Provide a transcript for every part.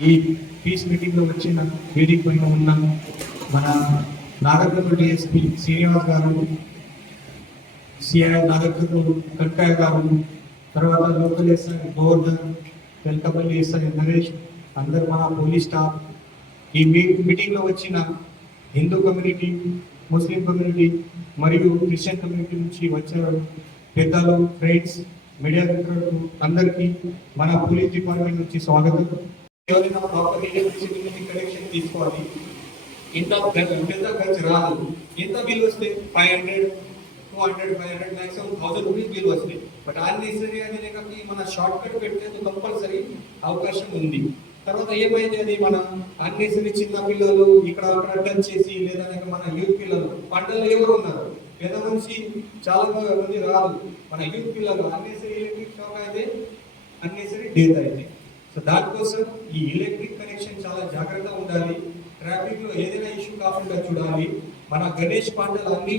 ఈ piece meeting లో వచ్చిన వేదిక పైన ఉన్న మన నాగర్కర్నూలు డిఎస్పీ శ్రీనివాస్ గారు, సిఐ నాగర్కర్నూలు కనకయ్య గారు, తర్వాత local SI Govardhan, Velkapalli SI Naresh, అందరు మన పోలీస్ స్టాఫ్, ఈ మీటింగ్ లో వచ్చిన హిందూ కమ్యూనిటీ, ముస్లిం కమ్యూనిటీ మరియు క్రిస్టియన్ కమ్యూనిటీ నుంచి వచ్చారు పెద్దలు, ఫ్రెండ్స్, మీడియా మిత్రులకు అందరికీ మన పోలీస్ డిపార్ట్మెంట్ నుంచి స్వాగతం. ఎవరైనా ప్రాపర్ కనెక్షన్ తీసుకోవాలి. ఇంత పెద్ద ఖర్చు రాదు. ఎంత బిల్ వస్తే 500, 200, 500 మాక్సిమం 1000 రూపీస్ బిల్ వస్తాయి. బట్ అన్నెసరీ అనేది మన షార్ట్ కట్ పెడితే కంపల్సరీ అవకాశం ఉంది. తర్వాత ఏమైంది, అది మన అన్నెసరీ చిన్న పిల్లలు ఇక్కడ అక్కడ టచ్ చేసి, లేదా మన యూత్ పిల్లలు పంటలు ఎవరు ఉన్నారు, పెద్ద మనిషి చాలా మంది రాదు. మన యూత్ పిల్లలు అన్నెసరీ ఎలక్ట్రిక్ షాక్ అయితే అన్నెసరీ డెత్ అయితే. సో దానికోసం ఈ ఎలక్ట్రిక్ కనెక్షన్ చాలా జాగ్రత్తగా ఉండాలి. ట్రాఫిక్ లో ఏదైనా ఇష్యూ కాకుండా చూడాలి. మన గణేష్ పంటలు అన్ని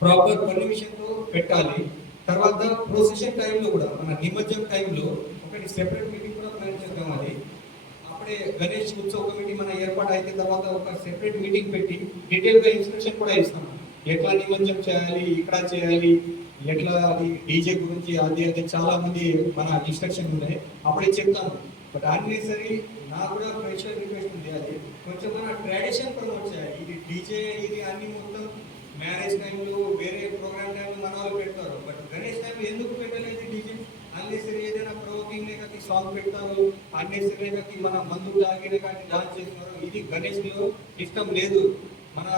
ప్రాపర్ పర్మిషన్ తో పెట్టాలి. తర్వాత ప్రొసెషన్ టైంలో కూడా మన నిమజ్జనం టైంలో ఒకటి సెపరేట్ మీటింగ్ కూడా ప్లాన్ చేద్దాం. అది అప్పుడే గణేష్ ఉత్సవ కమిటీ మన ఏర్పాటు అయితే తర్వాత ఒక సెపరేట్ మీటింగ్ పెట్టి డీటెయిల్ గా ఇన్స్ట్రక్షన్ కూడా ఇస్తాం. ఎట్లా నిమజ్జనం చేయాలి, ఇక్కడ చేయాలి, ఎట్లా అది డీజే గురించి అది చాలా మంది మన ఇన్స్ట్రక్షన్ ఉన్నాయి, అప్పుడే చెప్తాను. బట్ అన్నెసరీ నాకు కూడా స్పెషల్ రిక్వెస్ట్ ఉంది, అది కొంచెం మన ట్రెడిషన్ ప్రమోట్ చేయాలి. ఇది డీజే ఇది అన్ని మొత్తం మ్యారేజ్ టైంలో వేరే ప్రోగ్రామ్ టైంలో మన వాళ్ళు పెడతారు. బట్ గణేష్ టైం ఎందుకు పెట్టలేదు డీజే? అన్నెసరీ ఏదైనా ప్రోవోకింగ్ లేక సాంగ్ పెడతారు, అన్నెసరీ మన మందు తాగిన కానీ డాన్స్ చేస్తున్నారు. ఇది గణేష్ లో ఇష్టం లేదు. మన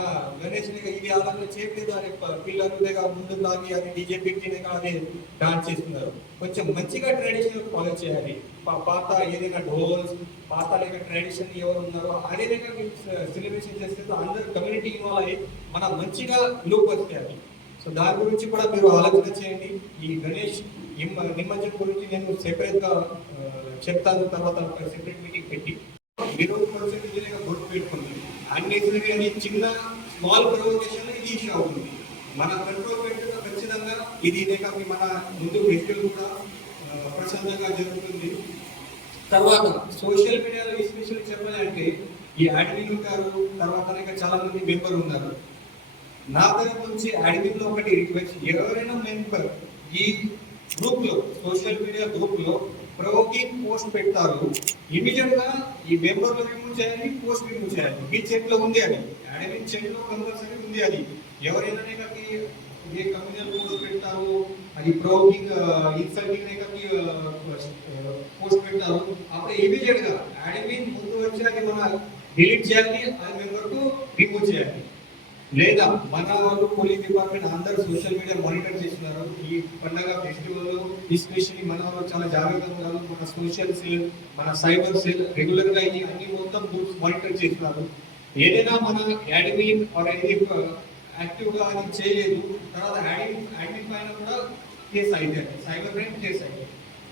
గణేష్ ఇది ఆలోచన చేయలేదు. అని పిల్లలు లేక ముందు తాగి అది డీజే పెట్టినే కానీ డాన్స్ చేస్తున్నారు. కొంచెం మంచిగా ట్రెడిషనల్ ఫాలో చేయాలి. పాత ఏదైనా డోల్స్, పాత లేక ట్రెడిషన్ ఎవరు ఉన్నారో అదే లేక సెలబ్రేషన్ చేస్తే అందరు కమ్యూనిటీ ఇన్వాల్వ్ అయ్యి మన మంచిగా లుక్ వస్తాయి. సో దాని గురించి కూడా మీరు ఆలోచన చేయండి. ఈ గణేష్ నిమజ్జనం గురించి నేను సెపరేట్ గా చెప్తాను. తర్వాత సెపరేట్ మీటింగ్ పెట్టి మీరు కొంచెం గుర్తు పెట్టుకుంది. అన్నెసరీ అని చిన్న స్మాల్ ప్రొవోకేషన్ ఇది ఇష్యూ అవుతుంది. మన కంట్రోల్ పెట్టిన ఖచ్చితంగా ఇది మన ముందు ఫెస్టివల్ కూడా ప్రశాంతంగా జరుగుతుంది. తర్వాత సోషల్ మీడియాలో ఎస్పెషల్లీ చెప్పాలంటే ఈ అడ్మిన్ ఉంటారు, తర్వాత చాలా మంది మెంబర్ ఉన్నారు. నా తరఫు నుంచి అడ్మిన్ లో ఒకటి రిక్వెస్ట్, ఎవరైనా మెంబర్ ఈ గ్రూప్ లో సోషల్ మీడియా గ్రూప్ లో ప్రొవోకింగ్ పోస్ట్ పెడతారు, ఇమీడియట్ గా ఈ మెంబర్లు రిమూవ్ చేయాలి, పోస్ట్ రిమూవ్ చేయాలి. ఈ చెక్ లో ఉంది, అది అడ్మిన్ చెక్ లో కంపల్సరీ ఉంది. అది ఎవరైనా ఏ కమ్యూనల్ పోస్ట్ పెడతారు, అది ప్రొవోకింగ్ ఇన్సల్టింగ్ పోస్ట్ పెడతారు, అప్పుడు ఇమీడియట్ గా అడ్మిన్ ముందు వచ్చి అది మన డిలీట్ చేయాలి, అది మెంబర్ కు రిమూవ్ చేయాలి. లేదా మన వాళ్ళు పోలీస్ డిపార్ట్మెంట్ అందరూ సోషల్ మీడియా మానిటర్ చేస్తున్నారు. ఈ పండగ ఫెస్టివల్ ఎస్పెషల్లీ మన వాళ్ళు చాలా జాగ్రత్తగా ఉన్నారు. మన సోషల్ సెల్, మన సైబర్ సెల్ రెగ్యులర్ గా ఈ అన్ని మొత్తం గ్రూప్స్ మానిటర్ చేస్తున్నారు. ఏదైనా మన అడ్మిన్ ఆర్ యాక్టివ్ గా అది చేయలేదు, తర్వాత అడ్మిన్ పైన కూడా కేసు అయితే సైబర్ క్రైమ్ కేసు అయితే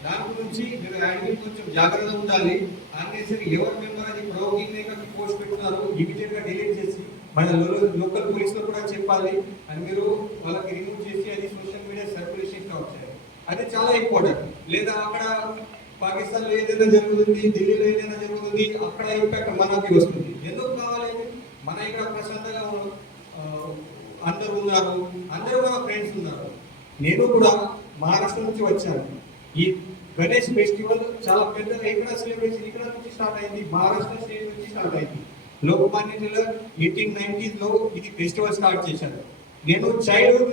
దాని గురించి మీరు అడ్మిన్ కొంచెం జాగ్రత్తగా ఉండాలి. అన్నెసరీ ఎవరి మెంబర్ అది ప్రొవోకింగ్ లేక పోస్ట్ పెట్టున్నారు, ఇమీడియట్ గా డిలీట్ చేసి మన లోకల్ పోలీస్ లో కూడా చెప్పాలి. అని మీరు వాళ్ళకి రిమూవ్ చేసి అది సోషల్ మీడియా సర్క్యులేషన్ స్టాప్ చేయాలి. అది చాలా ఇంపార్టెంట్. లేదా అక్కడ పాకిస్తాన్ లో ఏదైనా జరుగుతుంది, ఢిల్లీలో ఏదైనా జరుగుతుంది, అక్కడ ఇంపాక్ట్ మనకి వస్తుంది. ఎందుకు కావాలి? మన ఇక్కడ ప్రశాంతంగా అందరూ ఉన్నారు, అందరూ మన ఫ్రెండ్స్ ఉన్నారు. నేను కూడా మహారాష్ట్ర నుంచి వచ్చాను. ఈ గణేష్ ఫెస్టివల్ చాలా పెద్దగా ఇక్కడ సెలబ్రేషన్ ఇక్కడ నుంచి స్టార్ట్ అయింది, మహారాష్ట్ర స్టేట్ నుంచి స్టార్ట్ అయింది. లోకమాన్య తిలక్ 1890s లో ఇది ఫెస్టివల్ స్టార్ట్ చేశారు. నేను చైల్డ్హుడ్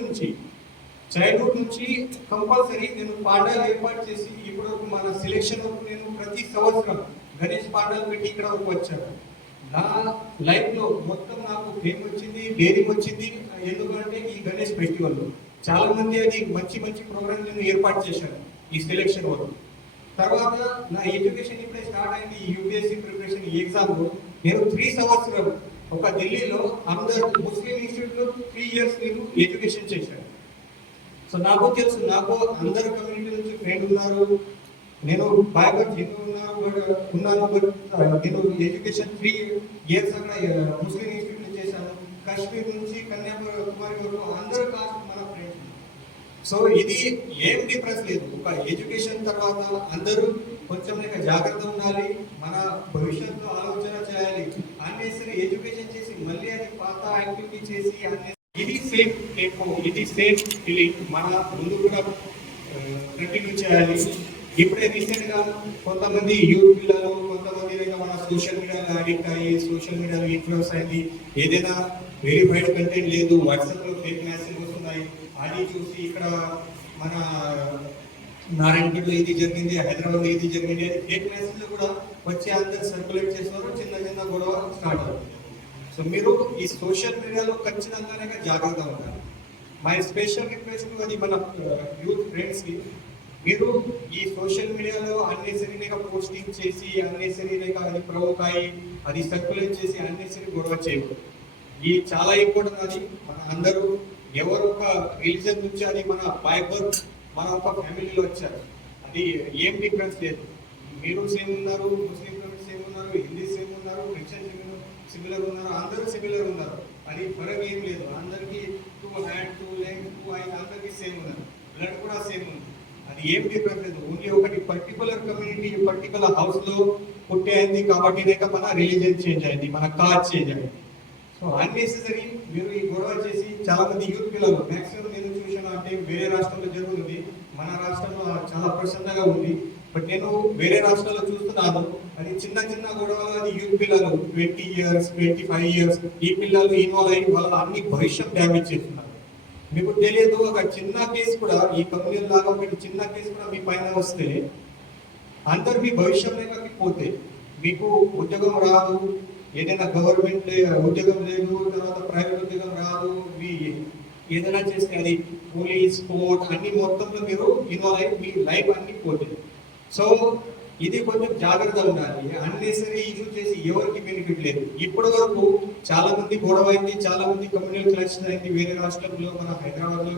నుంచి కంపల్సరీ నేను పాఠాలు ఏర్పాటు చేసి ఇప్పుడు మన సెలెక్షన్ నేను ప్రతి సంవత్సరం గణేష్ పాఠాలు పెట్టి ఇక్కడ వచ్చాను. నా లైఫ్ లో మొత్తం నాకు ఫేమ్ వచ్చింది, డైరీ వచ్చింది. ఎందుకంటే ఈ గణేష్ ఫెస్టివల్ లో చాలా మంది అది మంచి మంచి ప్రోగ్రామ్ నేను ఏర్పాటు చేశాను ఈ సెలెక్షన్ వరకు. తర్వాత నా ఎడ్యుకేషన్ ఇప్పుడే స్టార్ట్ అయింది. యూపీఎస్సీ ప్రిపరేషన్ ఎగ్జామ్ లో నేను 3 సంవత్సరం ఒక ఢిల్లీలో అందరు ముస్లిం ఇన్స్టిట్యూట్ లో 3 years నేను ఎడ్యుకేషన్ చేశాను. సో నాకు తెలుసు, నాకు అందరు కమ్యూనిటీ నుంచి ఫ్రెండ్ ఉన్నారు. నేను బాగా ఉన్నాను. నేను ఎడ్యుకేషన్ 3 years అక్కడ ముస్లిం ఇన్స్టిట్యూట్ లో చేశాను. కాశ్మీర్ నుంచి కన్యాకుమారి వరకు అందరూ కాస్ట్ మన ఫ్రెండ్స్. సో ఇది ఏం డిఫరెన్స్ లేదు. ఒక ఎడ్యుకేషన్ తర్వాత అందరూ కొంచెం ఇక జాగ్రత్త ఉండాలి. మన భవిష్యత్తు ఆలోచన చేయాలి. అన్నెసరీ ఎడ్యుకేషన్ చేసి మళ్ళీ అది పాత యాక్టివిటీ చేసి ఇది సేఫ్ టెంపో, ఇది సేఫ్ ఫీలింగ్ మన ముందు కూడా కంటిన్యూ చేయాలి. ఇప్పుడే రీసెంట్ గా కొంతమంది యూత్ పిల్లలు, కొంతమంది మన సోషల్ మీడియాలో అడిక్ట్ అయ్యి సోషల్ మీడియాలో ఇన్ఫ్లుయెన్స్ అయింది. ఏదైనా వెరిఫైడ్ కంటెంట్ లేదు, వాట్సాప్ లో ఫేక్ మెసేజ్ వస్తున్నాయి, అది చూసి ఇక్కడ మన నారాయణపేటలో ఇది జరిగింది, హైదరాబాద్ ఇది జరిగింది, ఫేక్ మెసేజ్ కూడా వచ్చి అందరు సర్క్యులేట్ చేస్తున్నారు. చిన్న చిన్న గొడవ స్టార్ట్ అవుతుంది. సో మీరు ఈ సోషల్ మీడియాలో ఖచ్చితంగానే జాగ్రత్తగా ఉండాలి. మై స్పెషల్ రిక్వెస్ట్ అది మన యూత్ ఫ్రెండ్స్ కి, మీరు ఈ సోషల్ మీడియాలో అన్నెసరీగా పోస్టింగ్ చేసి అన్నెసరీగా అది ప్రవోక్ అయ్యి అది సర్క్యులేట్ చేసి అన్నెసరీ గొడవ చేయకూడదు. ఈ చాలా ఇంపార్టెంట్. అది మన అందరూ ఎవరు ఒక రిలీజన్ నుంచి అది మన బై బర్త్ మన ఒక ఫ్యామిలీలో వచ్చారు, అది ఏం డిఫరెన్స్ లేదు. మీరు సేమ్ ఉన్నారు, ముస్లిం సేమ్ ఉన్నారు, హిందీ సేమ్ ఉన్నారు, క్రిస్టియన్ సిమిలర్ ఉన్నారు, అందరూ సిమిలర్ ఉన్నారు. అది ఫరక్ ఏం లేదు. అందరికి 2 హ్యాండ్ 2 లెగ్ 2 ఐ అందరికి సేమ్ ఉన్నారు, బ్లడ్ కూడా సేమ్ ఉంది. అది ఏం డిఫరెన్స్ లేదు. ఓన్లీ ఒకటి పర్టికులర్ కమ్యూనిటీ పర్టికులర్ హౌస్ లో పుట్టే అయింది కాబట్టి మన రిలీజన్ చేంజ్ అయింది, మన కాస్ట్ చేంజ్ అయింది. సో అన్నెసరీ మీరు ఈ గొడవ చేసి చాలా మంది యూత్ పిల్లలు మాక్సిమం నేను చూసాను అంటే వేరే రాష్ట్రంలో జరుగుతుంది, మన రాష్ట్రంలో చాలా ప్రశాంతంగా ఉంది. బట్ నేను వేరే రాష్ట్రాల్లో చూస్తున్నాను, అది చిన్న చిన్న గొడవలు అది యూత్ పిల్లలు 20 years 25 years ఈ పిల్లలు ఇన్వాల్వ్ అయ్యి వాళ్ళ అన్ని భవిష్యత్ డ్యామేజ్ చేస్తున్నారు. మీకు తెలియదు, ఒక చిన్న కేసు కూడా ఈ కంపెనీ లాగా ఒకటి చిన్న కేసు కూడా మీ పైన వస్తే అందరు మీ భవిష్యత్తులోకి పోతే మీకు ఉద్యోగం రాదు, ఏదైనా గవర్నమెంట్ ఉద్యోగం లేదు, తర్వాత ప్రైవేట్ ఉద్యోగం రాదు, మీ ఏదైనా చేస్తే అది పోలీస్ కోర్ట్ అన్ని మొత్తంలో మీరు ఇన్వాల్వ్ అయ్యి మీ లైఫ్ అన్ని పోతుంది. సో ఇది కొంచెం జాగ్రత్తగా ఉండాలి. అన్నెసరీ యూజ్ చేసి ఎవరికి బెనిఫిట్ లేదు. ఇప్పటి వరకు చాలా మంది గొడవ అయింది, చాలా మంది కమ్యూనల్ క్లాష్ అయింది వేరే రాష్ట్రంలో, మన హైదరాబాద్ లో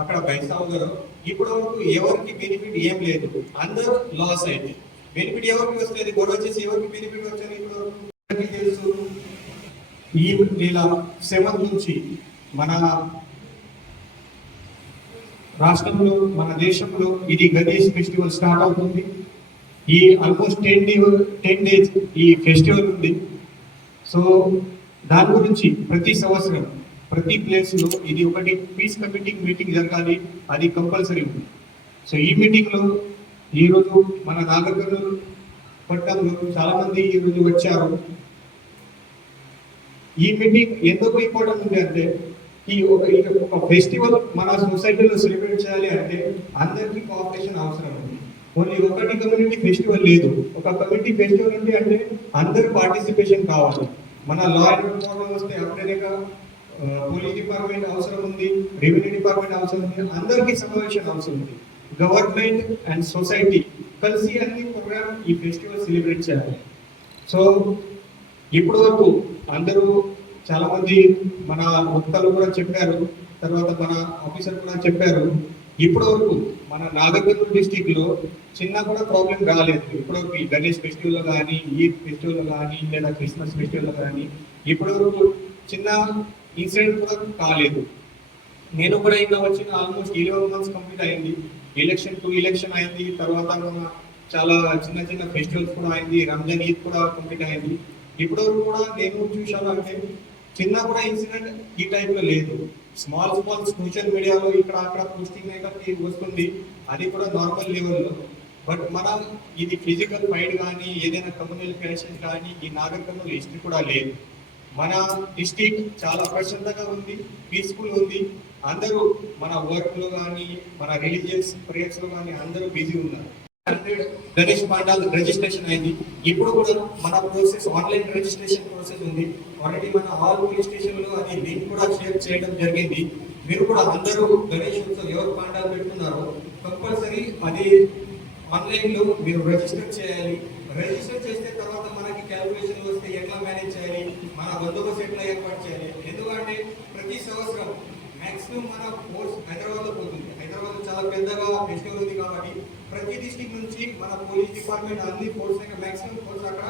అక్కడ బైసావులో. ఇప్పటి వరకు ఎవరికి బెనిఫిట్ ఏం లేదు, అందరూ లాస్ అయింది. బెనిఫిట్ ఎవరికి వస్తుంది, గొడవ చేసి ఎవరికి బెనిఫిట్ వచ్చేది ఇప్పుడు తెలుసు. ఈ నెల 7 నుంచి మన రాష్ట్రంలో మన దేశంలో ఇది గణేష్ ఫెస్టివల్ స్టార్ట్ అవుతుంది. ఈ ఆల్మోస్ట్ 10 days ఈ ఫెస్టివల్ ఉంది. సో దాని గురించి ప్రతి సంవత్సరం ప్రతి ప్లేస్ లో ఇది ఒకటి పీస్ కమిటీ మీటింగ్ జరగాలి, అది కంపల్సరీ ఉంది. సో ఈ మీటింగ్ లో ఈరోజు మన నాగర్కర్నూలు పట్టణంలో చాలా మంది ఈరోజు వచ్చారు. ఈ మీటింగ్ ఎందుకు ఇంపార్టెంట్ ఉంది అంటే ఈ ఒక ఫెస్టివల్ మన సొసైటీలో సెలబ్రేట్ చేయాలి అంటే అందరికీ కోఆపరేషన్ అవసరం ఉంది. ఓన్లీ ఒకటి కమ్యూనిటీ ఫెస్టివల్ లేదు. ఒక కమ్యూనిటీ ఫెస్టివల్ ఉంది అంటే అందరూ పార్టిసిపేషన్ కావాలి. మన లా అండ్ ఆర్డర్ వస్తే అప్పుడేగా పోలీస్ డిపార్ట్మెంట్ అవసరం ఉంది, రెవెన్యూ డిపార్ట్మెంట్ అవసరం ఉంది, అందరికీ సమావేశం అవసరం ఉంది. గవర్నమెంట్ అండ్ సొసైటీ కలిసి అన్ని ప్రోగ్రామ్ ఈ ఫెస్టివల్ సెలబ్రేట్ చేయాలి. సో ఇప్పటి వరకు అందరూ చాలా మంది మన వక్తలు కూడా చెప్పారు, తర్వాత మన ఆఫీసర్ కూడా చెప్పారు. ఇప్పటి వరకు మన నాగర్కర్నూలు డిస్టిక్ లో చిన్న కూడా ప్రాబ్లం రాలేదు. ఇప్పుడు ఈ గణేష్ ఫెస్టివల్ కానీ, ఈద్ ఫెస్టివల్ కానీ, లేదా క్రిస్మస్ ఫెస్టివల్ కానీ ఇప్పటి వరకు చిన్న ఇన్సిడెంట్ కూడా కాలేదు. నేను కూడా ఇంకా వచ్చిన ఆల్మోస్ట్ 11 months కంప్లీట్ అయింది. ఎలక్షన్ అయింది, తర్వాత మన చాలా చిన్న చిన్న ఫెస్టివల్స్ కూడా అయింది, రంజాన్ ఈద్ కూడా కంప్లీట్ అయింది. ఇప్పటి వరకు కూడా నేను చూశాను అంటే చిన్న కూడా ఇన్సిడెంట్ ఈ టైప్ లో లేదు. స్మాల్ సోషల్ మీడియాలో ఇక్కడ అక్కడ పోస్టింగ్ వస్తుంది, అది కూడా నార్మల్ లెవెల్లో. బట్ మన ఇది ఫిజికల్ ఫైట్ కానీ ఏదైనా కమ్యూనికేషన్ కానీ ఈ నాగర్కర్నూలు హిస్టరీ కూడా లేదు. మన డిస్ట్రిక్ట్ చాలా ప్రశాంతంగా ఉంది, పీస్ఫుల్ ఉంది. అందరూ మన వర్క్ లో కానీ మన రిలీజియస్ ప్రేయర్స్ లో కానీ అందరూ బిజీ ఉన్నారు. 100 గణేష్ పాండాల్ రిజిస్ట్రేషన్ అయింది. ఇప్పుడు కూడా మన ప్రాసెస్ ఆన్లైన్ రిజిస్ట్రేషన్ ప్రాసెస్ ఉంది. ఆల్రెడీ మన ఆల్ పోలీస్ స్టేషన్ లో అది లింక్ కూడా షేర్ చేయడం జరిగింది. మీరు కూడా అందరూ గణేష్ ఉత్సవం ఎవరు పాండాలు పెట్టుకున్నారో కంపల్సరీ అది ఆన్లైన్ లో మీరు రిజిస్టర్ చేయాలి. రిజిస్టర్ చేసిన తర్వాత మనకి క్యాల్కులేషన్ వస్తే ఎట్లా మేనేజ్ చేయాలి, మన బందోబస్తు ఎట్లా ఏర్పాటు చేయాలి. ఎందుకంటే ప్రతి సంవత్సరం మాక్సిమం మన ఫోర్స్ హైదరాబాద్ లో పోతుంది. హైదరాబాద్ లో చాలా పెద్దగా ఫెస్టివల్ ఉంది కాబట్టి ప్రతి డిస్ట్రిక్ట్ నుంచి మన పోలీస్ డిపార్ట్మెంట్ అన్ని ఫోర్స్ మాక్సిమం ఫోర్స్ అక్కడ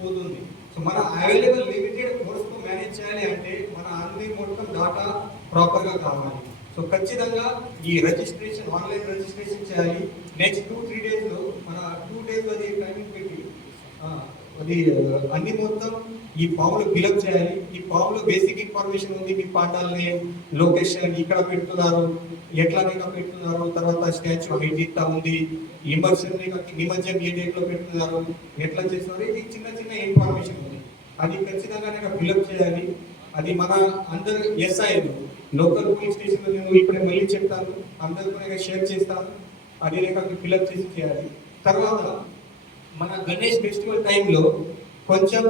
పోతుంది. సో మన అవైలబుల్ లిమిటెడ్ ఫోర్స్ తో మేనేజ్ చేయాలి అంటే మన అన్ని మొత్తం డాటా ప్రాపర్ గా కావాలి. సో సో ఖచ్చితంగా ఈ రిజిస్ట్రేషన్ ఆన్లైన్ రిజిస్ట్రేషన్ చేయాలి. నెక్స్ట్ 2-3 డేస్లో మన 2 డేస్ అది టైమింగ్ పెట్టి అది అన్ని మొత్తం ఈ ఫామ్లో ఫిలప్ చేయాలి. ఈ ఫామ్లో బేసిక్ ఇన్ఫర్మేషన్ ఉంది, మీ పాఠాలని లొకేషన్ ఇక్కడ పెడుతున్నారు, ఎట్లా పెడుతున్నారు, తర్వాత స్టాచ్యూ హైట్ ఇంత ఉంది, ఇమర్షన్ నిమజ్జనం ఏ డేట్లో పెడుతున్నారు, ఎట్లా చేస్తున్నారు, ఇది చిన్న చిన్న ఇన్ఫర్మేషన్ ఉంది. అది ఖచ్చితంగా ఫిలప్ చేయాలి. అది మన అందరు ఎస్ఐలు లోకల్ పోలీస్ స్టేషన్లో నేను ఇప్పుడే మళ్ళీ చెప్తాను, అందరితో షేర్ చేస్తాను. అది ఫిలప్ చేసి చేయాలి. తర్వాత మన గణేష్ ఫెస్టివల్ టైంలో కొంచెం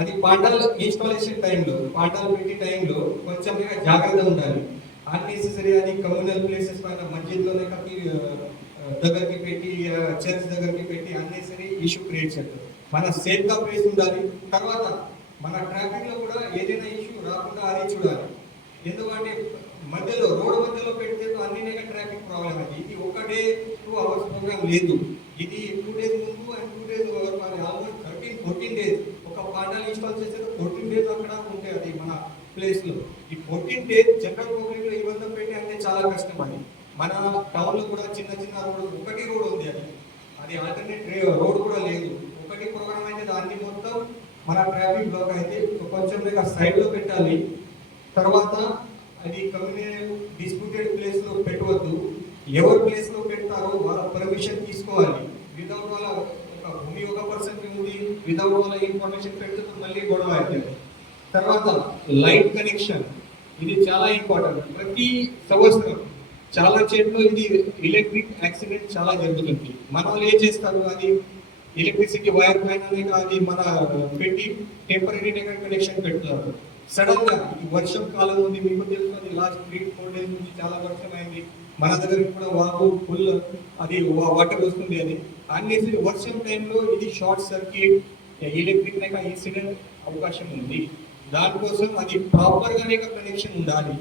అది పాఠాల ఇన్స్టాలేషన్ టైంలో పాఠాలు పెట్టి టైంలో కొంచెం జాగ్రత్తగా ఉండాలి. అన్నెసెసరీ అది కమ్యూనల్ ప్లేసెస్ పైన మస్జిద్లోనే దగ్గరికి పెట్టి చర్చ్ దగ్గరికి పెట్టి అన్నెసరీ ఇష్యూ క్రియేట్ చేస్తారు. మన సేఫ్గా ప్లేస్ ఉండాలి. తర్వాత మన ట్రాఫిక్లో కూడా ఏదైనా ఇష్యూ రాకుండా అది చూడాలి. ఎందుకంటే రోడ్డు మధ్యలో పెడితే అన్ని ట్రాఫిక్ ప్రాబ్లం అది. ఇది 1 డే 2 అవర్స్ ప్రోగ్రామ్ లేదు. ఇది 2 డేస్ ముందు అండ్ 2 డేస్ ఆల్మోస్ట్ 13-14 డేస్ ఒక పాఠాలు ఇన్స్టాల్ చేస్తే 14 డేస్ అక్కడ ఉంటాయి అది మన ప్లేస్లో. ఈ 14 డేస్ జనరల్ పబ్లిక్లో ఇవన్నీ పెట్టి అంటే చాలా కష్టం. అది మన టౌన్లో కూడా చిన్న చిన్న రోడ్, ఒకటి రోడ్ ఉంది, అది ఆల్టర్నేట్ రోడ్ కూడా లేదు. ఒకటి ప్రోగ్రామ్ అయితే దాన్ని మొత్తం మన ట్రాఫిక్ బ్లాక్ అయితే కొంచెం సైడ్లో పెట్టాలి. తర్వాత అది కమ్యూనిటీ డిస్ప్యూటెడ్ ప్లేస్లో పెట్టవద్దు. ఎవరి ప్లేస్లో పెడతారో వాళ్ళ పర్మిషన్ తీసుకోవాలి. వితౌట్ వాళ్ళ భూమి ఒక పర్సన్కి ఉంది, వితౌట్ వాళ్ళ ఇన్ఫర్మేషన్ పెడితే మళ్ళీ గొడవ అవుతుంది. తర్వాత లైట్ కనెక్షన్, ఇది చాలా ఇంపార్టెంట్. ప్రతి సంవత్సరం చాలా చేతిలో ఇది ఎలక్ట్రిక్ యాక్సిడెంట్ చాలా జరుగుతుంది. మన వాళ్ళు ఏం చేస్తారు, అది ఎలక్ట్రిసిటీ వైర్ పైన అది మన పెట్టి టెంపరీ కనెక్షన్ పెడతారు. సడన్ గా ఈ వర్షం కాలం ఉంది, మీకు తెలుసు అది లాస్ట్ 3-4 డేస్ నుంచి చాలా వర్షం అయింది. మన దగ్గరికి కూడా వాకు ఫుల్ అది వాటర్ వస్తుంది. అది అన్ని వర్షం టైంలో ఇది షార్ట్ సర్క్యూట్ ఎలక్ట్రిక్ ఇన్సిడెంట్ అవకాశం ఉంది. దానికోసం అది ప్రాపర్ గానే కనెక్షన్ ఉండాలి.